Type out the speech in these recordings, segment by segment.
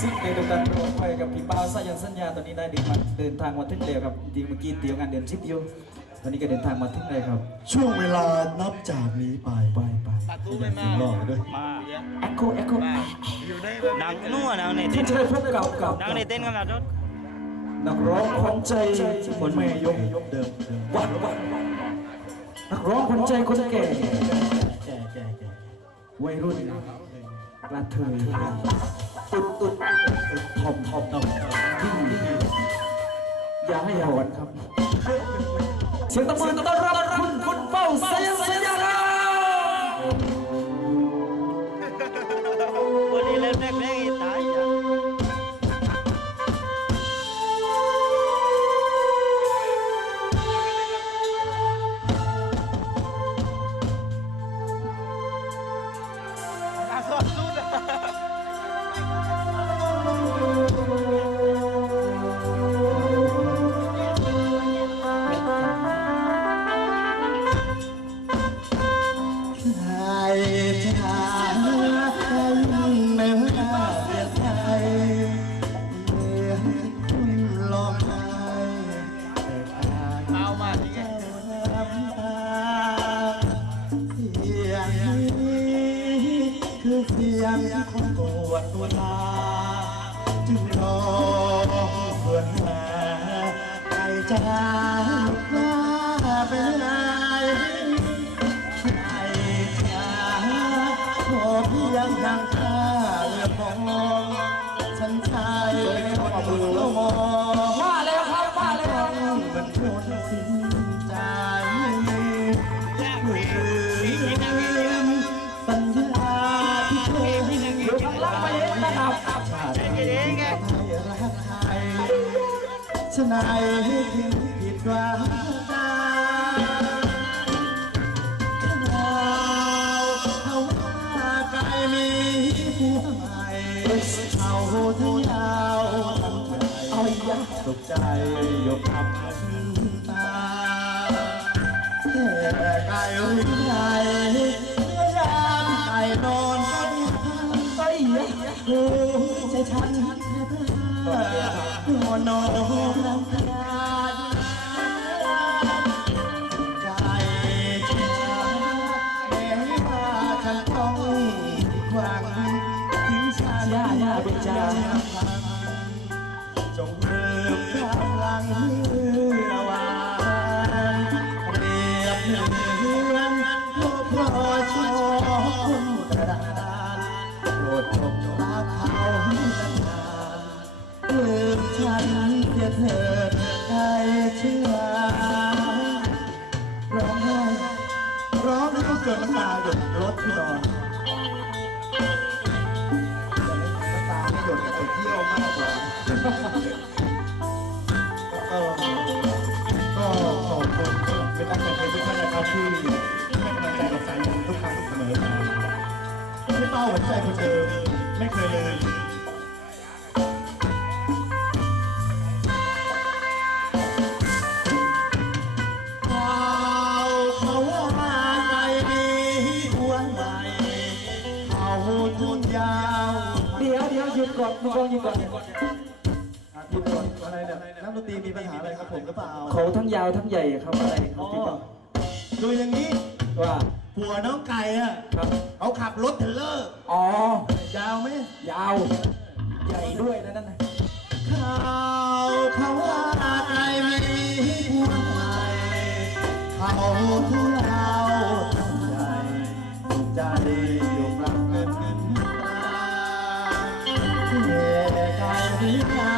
ซึ่งในดวงดันรวมไปกับพี่ป้าวสายันสัญญาตอนนี้ได้เดินมาเดินทางมาถึงแล้วครับจริงเมื่อกี้เตียวงานเดือนชิปอยู่ตอนนี้ก็เดินทางมาถึงเลยครับ ช่วงเวลานับจากนี้ไปไปไปเสียงหล่อด้วยมาเอ็กโคเอ็กโคดังนู่นนะในที่เต้นจะได้พบกับกับดังในเต้นกันแล้วนักร้องขวัญใจคนแม่ยกเดิมเดิมวันวันนักร้องขวัญใจคนแก่แก่แก่แก่วัยรุ่นกระเทย ตุดตุดทอมทอมทอมที่อย่าให้หอนครับ เสียงตะมือต้อนรับคุณคุณเป้าสายั คือเสียงคนปวดตัวตา จึงร้องเพื่อนมาใจจะมาเป็นไงใจจะขอเพียงดังข้าเรือมอง ฉะไหนถึงผิดหวังตาข่าวเขาว่าไกลมีผัวใหม่เขาทั้งยาวทั้งเอายักตกใจยกทับตาแต่ไก่ห นอนนอนน้ำตาไก่ที่ฉันแม้ว่าฉันต้องหวังถึงชาย่าย่าเป็นจ้า ตาหยดรถที่นอนน้ำตาไม่หยดแต่ไปเที่ยวมากกว่าก็ก็ขอบคุณเป็นตั้งใจทุกท่านนะครับที่ให้กำลังใจกับแฟนทุกครั้งทุกเสมอมาพี่เป้าหัวใจคนเดิมไม่เคยเลย ยาวเดี๋ยวเดี๋ยวหยุดก่อนมึงลองหยุดก่อนหยุดก่อนอะไรเนี่ยนักดนตรีมีปัญหาอะไรครับผมหรือเปล่าเขาทั้งยาวทั้งใหญ่ครับอะไรครัอ๋บอพี่ป้าดูอย่างนี้ว่าผัวน้องไก่อะครับเขาขับรถเทรลเลอร์อ๋อยาวไหมยาวใหญ่ด้วยนะนั่นนะข่าวเขาว่าไก่ไม่มีผัวใหม่เขาทุเไก่ดีไก่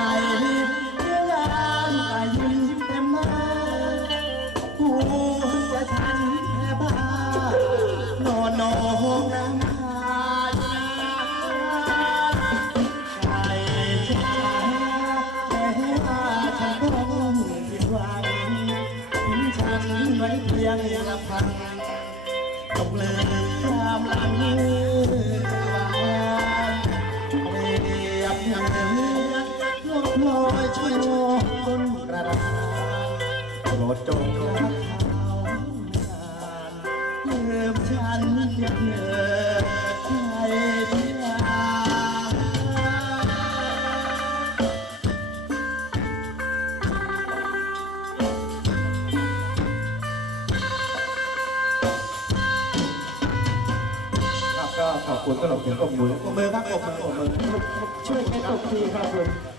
เมื่อยามไก่ยิ้มเต็มหน้าหัวใจฉันแค่บ้านอนนองน้ำตาใจฉันแม้ว่าฉันต้องผิดหวังถึงฉันไว้เพียงลำพังต้องเลิกความลัง ลอยช่วยมองต้นกระดาษโปรดจงรักเขานานเลิมฉันอย่าเลิกใจที่ลาก็ขอบคุณสำหรับเสียงปรบมือปรบมือครับปบมือปรบมือช่วยแค่ตบทีครับคุณ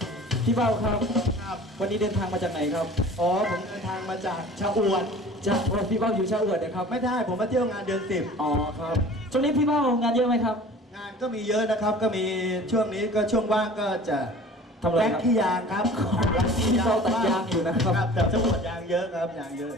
พี่เบ้าครับ ครับ วันนี้เดินทางมาจากไหนครับ อ๋อ ผมเดินทางมาจากชะอวดจากโอ้พี่เบ้าอยู่ชาอวดนะครับ ไม่ได้ ผมมาเที่ยวงานเดือนสิบอ๋อครับ ช่วงนี้พี่เบ้างานเยอะไหมครับ งานก็มีเยอะนะครับ ก็มีช่วงนี้ก็ช่วงว่างก็จะทำอะไรแบ็คครับขี้ยางครับแบ็คขี้พี่เบ้าตัดยางอยู่นะครับครับ แต่ชะอวดยางเยอะครับ ยางเยอะ